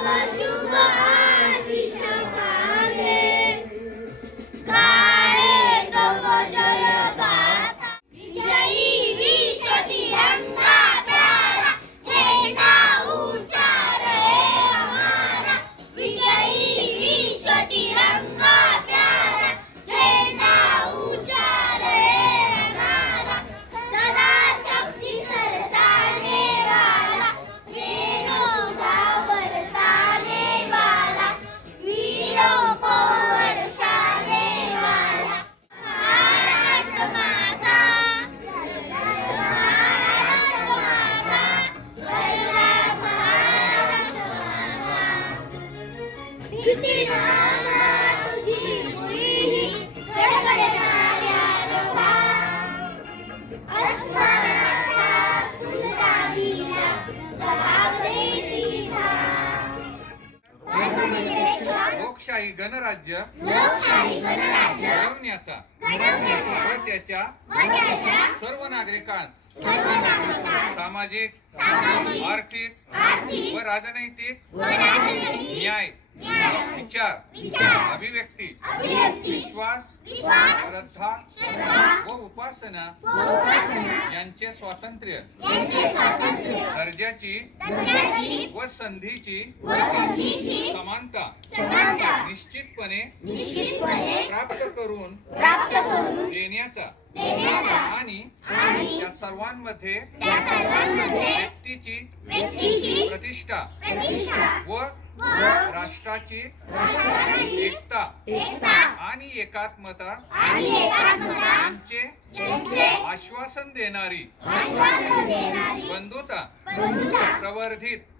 chuva, a chuva. लोकशाही गणराज्य घडवण्याचा. व त्याच्या सर्व नागरिकांस. सामाजिक सामाजिक, आर्थिक आर्थिक व राजनैतिक न्याय, विचार अभिव्यक्ती विश्वास श्रद्धा व उपासना यांचे स्वातंत्र्य दर्जाची व संधीची समानता समानता निश्चितपणे प्राप्त करून देण्याचा आणि त्या सर्वांमध्ये व्यक्तीची प्रतिष्ठा व राष्ट्राची एकता आणि एकात्मता यांचे आश्वासन देणारी बंधुता प्रवर्धित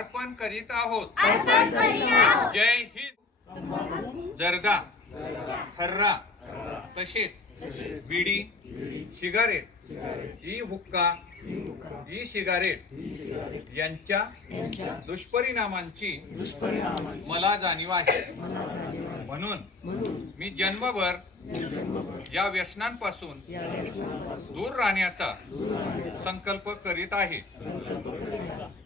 अर्पण करीत आहोत. जय हिंद. जर्दा. खर्रा. तसेच बिडी. सिगारेट. ई हुक्का. E cigarette. यांच्या दुष्परिणामांची मला जाणीव आहे. म्हणून मी जन्मभर या व्यसनांपासून दूर राहण्याचा संकल्प करीत आहे.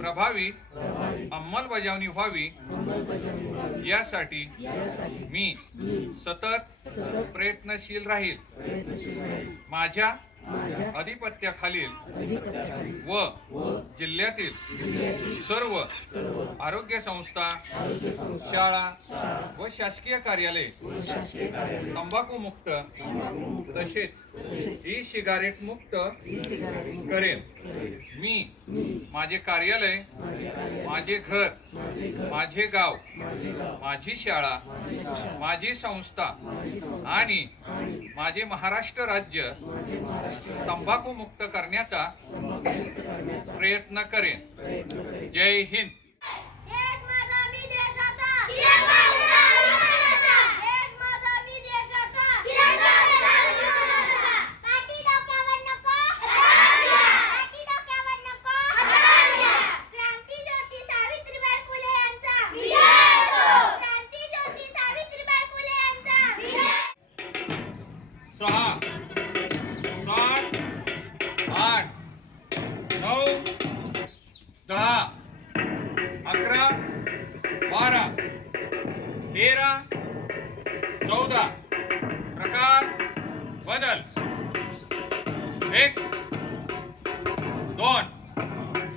प्रभावी अंमलबजावणी व्हावी. यासाठी मी सतत प्रयत्नशील राहील. माझ्या अधिपत्याखालील व जिल्ह्यातील सर्व आरोग्य संस्था शाळा व शासकीय कार्यालय तंबाखू मुक्त तसेच ई सिगारेट मुक्त करेन. मी माझे कार्यालय माझे घर माझे गाव माझी शाळा माझी संस्था आणि माझे महाराष्ट्र राज्य तंबाखू मुक्त करण्याचा प्रयत्न करेन. जय हिंद. दोन तीन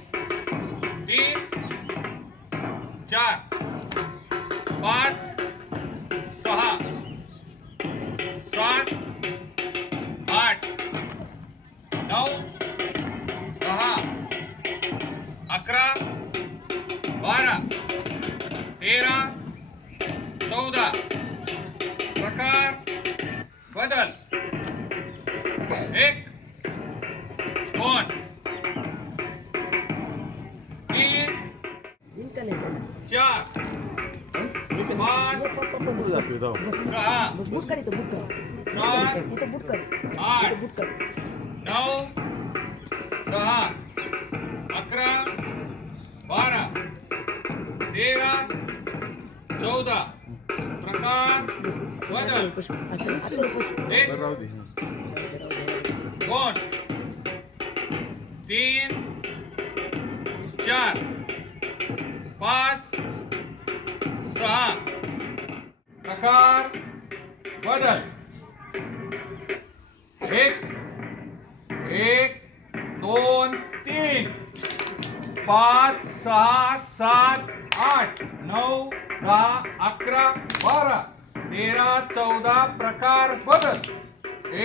कर इथं बुट कर इथं बुट कर. आठ इथं बुट कर. नऊ दहा अकरा बारा तेरा चौदा बदल एक दोन तीन चार. पाच बदल। एक एक दोन तीन पाच सहा सात आठ नऊ दहा अकरा बारा तेरा चौदा प्रकार बदल.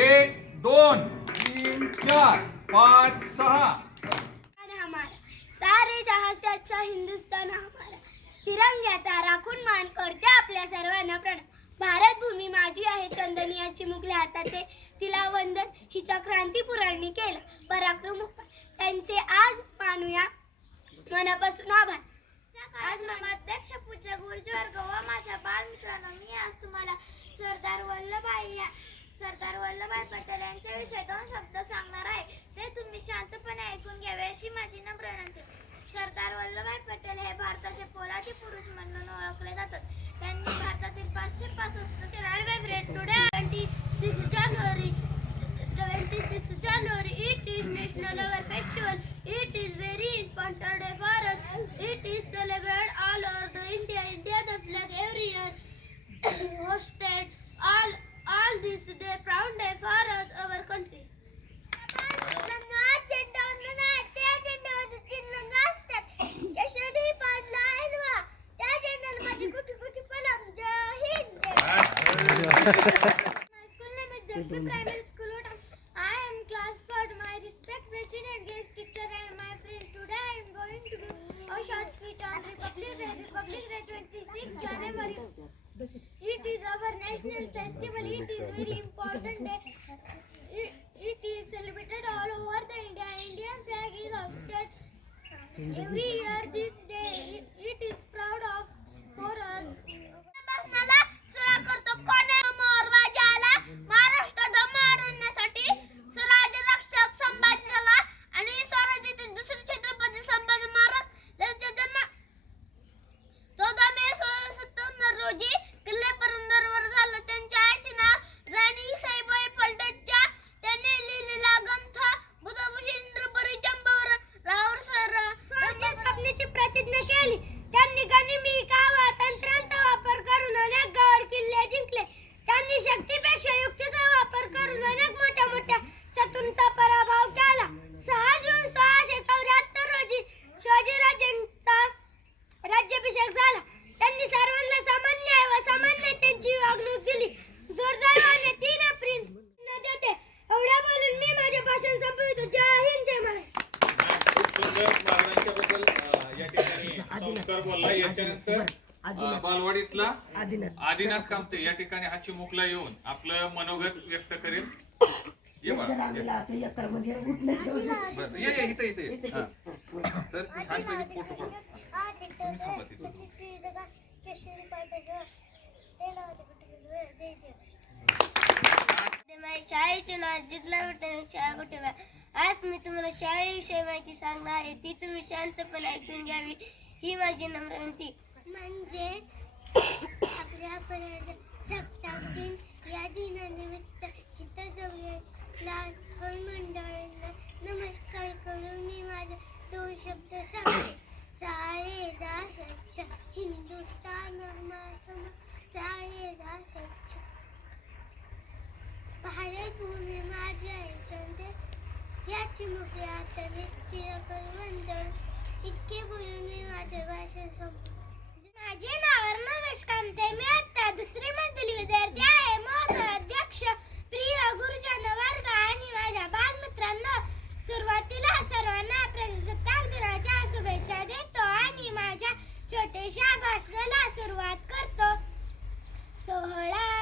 एक दोन तीन चार पाच सहा. सारे जहां हिंदुस्तान हमारा। तिरंग्याचा राखून मान करते आपल्या सर्वांना प्रणाम. भारत भूमी माझी आहे. चंदनियाची मुकले हाताचे तिला वंदन. हिच्या क्रांतीपुरांनी केलं. पराक्रम त्यांचे आज मानूया. मनापासून आभार. आज अध्यक्ष पूज्य गुरुजीवर व माझ्या बालमित्रांनो मी आज तुम्हाला सरदार वल्लभभाई या सरदार वल्लभभाई पटेल यांच्याविषयी दोन शब्द It is our national festival. It is very important day. It, it is celebrated all over the India. Indian flag is hosted every year. This day it, बोलला याच्यानंतर अं, बालवाडीतला आदिनाथ आदिनाथ कामते या ठिकाणी हा चिमुकला येऊन आपलं मनोगत व्यक्त करेल ये बाळा ये. म्हणजे उठण्याच्या बरं, ये ये इथं इथे ये. हा. तर छानपैकी फोटो काढ थांबा तिथं. शाळेचे नाव जिल्हा विठ्ठल शाळा कुठे आज मी तुम्हाला शाळेविषयी माहिती सांगणार आहे ती तुम्ही शांतपणे ऐकून घ्यावी ही माझी नम्र विनंती म्हणजे आपल्या सप्ताह दिन या दिनानिमित्त इथं जाऊया मंडळांना नमस्कार करून मी माझे दोन शब्द सांगते. सारे दा स्वच्छ हिंदुस्तान सारे दा स्वच्छ भारत भूमी माझ्या आहे याची मुखे आता वंदन इतके बोलून मी माझे भाषण माझे नाव रमेश कामते. मी आता दुसरी मधली विद्यार्थी आहे. महोदय अध्यक्ष प्रिय गुरुजन वर्ग आणि माझ्या बालमित्रांनो सुरुवातीला सर्वांना प्रजासत्ताक दिनाच्या शुभेच्छा देतो आणि माझ्या छोट्याशा भाषणाला सुरुवात करतो. सोहळा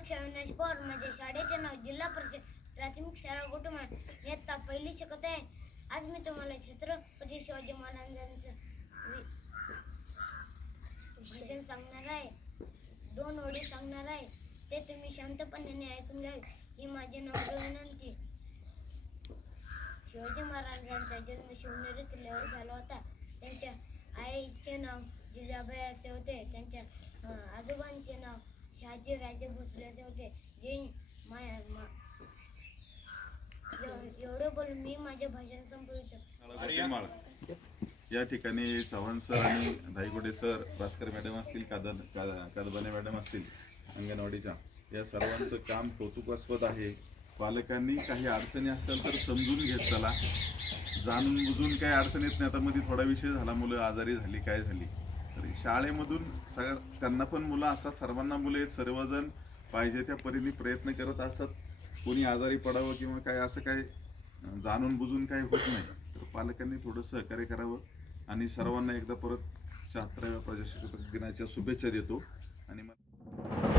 माझे नाव अविनाश पवार माझ्या शाळेचे नाव जिल्हा परिषद प्राथमिक शाळा कुटुंब इयत्ता पहिली शिकत आहे. आज मी तुम्हाला छत्रपती शिवाजी महाराजांचं भजन भाषण सांगणार आहे. दोन ओळी सांगणार आहे. ते तुम्ही शांतपणे ऐकून घ्यावे ही माझी नम्र विनंती. शिवाजी महाराजांचा जन्म शिवनेरी किल्ल्यावर झाला होता. त्यांच्या आईचे नाव जिजाबाई असे होते. त्यांच्या आजोबांचे नाव शहाजी राजे भोसल्याचे होते. जे एवढं बोलून मी माझे भाषण संपवितो या ठिकाणी चव्हाण सर आणि धाईगोडे सर भास्कर मॅडम असतील कादन कादबाने मॅडम असतील अंगणवाडीच्या या सर्वांचं काम कौतुकास्पद आहे. पालकांनी काही अडचणी असेल तर समजून घेत चला. जाणून बुजून काही अडचण येत नाही. आता मध्ये थोडा विषय झाला मुलं आजारी झाली काय झाली. शाळेमधून सगळं त्यांना पण मुलं असतात. सर्वांना मुले आहेत. सर्वजण पाहिजे त्या परीने प्रयत्न करत असतात. कोणी आजारी पडावं किंवा काय असं काय जाणून बुजून काही होत नाही. तर पालकांनी थोडं सहकार्य करावं आणि सर्वांना एकदा परत शहात्तराव्या प्रजासत्ताक दिनाच्या शुभेच्छा देतो आणि मला